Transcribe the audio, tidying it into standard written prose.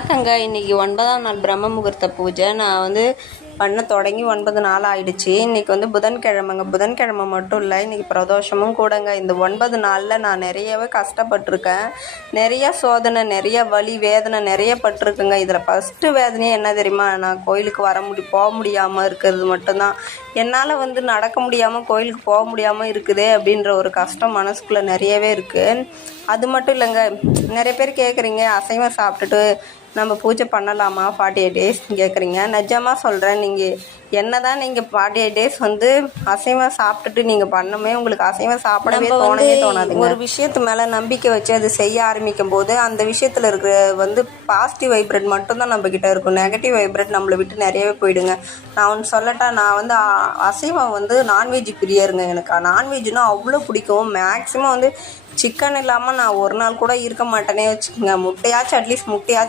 வணக்கங்க. இன்றைக்கி 9ஆம் நாள் பிரம்ம முகூர்த்த பூஜை. நான் பண்ண தொடங்கி 9 நாள் ஆயிடுச்சு. இன்றைக்கி புதன்கிழமைங்க. புதன்கிழமை மட்டும் இல்லை, இன்றைக்கி பிரதோஷமும் கூடங்க. இந்த 9 நாளில் நான் நிறையவே கஷ்டப்பட்டிருக்கேன். நிறைய சோதனை, நிறைய வலி, வேதனை நிறைய பட்டிருக்குங்க. இதில் ஃபஸ்ட்டு வேதனையே என்ன தெரியுமா? நான் கோயிலுக்கு போக முடியாமல் இருக்கிறது மட்டும்தான். என்னால் நடக்க முடியாமல் கோயிலுக்கு போக முடியாமல் இருக்குதே அப்படின்ற ஒரு கஷ்டம் மனசுக்குள்ளே நிறையவே இருக்குது. அது மட்டும் இல்லைங்க, நிறைய பேர் கேட்குறீங்க, அசைவம் சாப்பிட்டுட்டு நம்ம பூஜை பண்ணலாமா 48 டேஸ் கேட்குறீங்க. நிஜமாக சொல்கிறேன், நீங்கள் என்ன தான் நீங்கள் 48 டேஸ் அசைவம் சாப்பிட்டுட்டு நீங்கள் பண்ணமே உங்களுக்கு அசைவம் சாப்பிடவே தோணாதுங்க. ஒரு விஷயத்து மேலே நம்பிக்கை வச்சு அது செய்ய ஆரம்பிக்கும் போது அந்த விஷயத்தில் இருக்கிற பாசிட்டிவ் வைப்ரேட் மட்டும்தான் நம்மக்கிட்ட இருக்கும். நெகட்டிவ் வைப்ரேட் நம்மளை விட்டு நிறையவே போயிடுங்க. நான் ஒன்று சொல்லட்டா, நான் அசைவம் நான்வெஜ் பிரியருங்க. எனக்கு நான்வெஜ்னால் அவ்வளோ பிடிக்கும். மேக்ஸிமம் சிக்கன் இல்லாமல் நான் ஒரு நாள் கூட இருக்க மாட்டேனே வச்சுக்கோங்க. முட்டையாச்சும் அட்லீஸ்ட்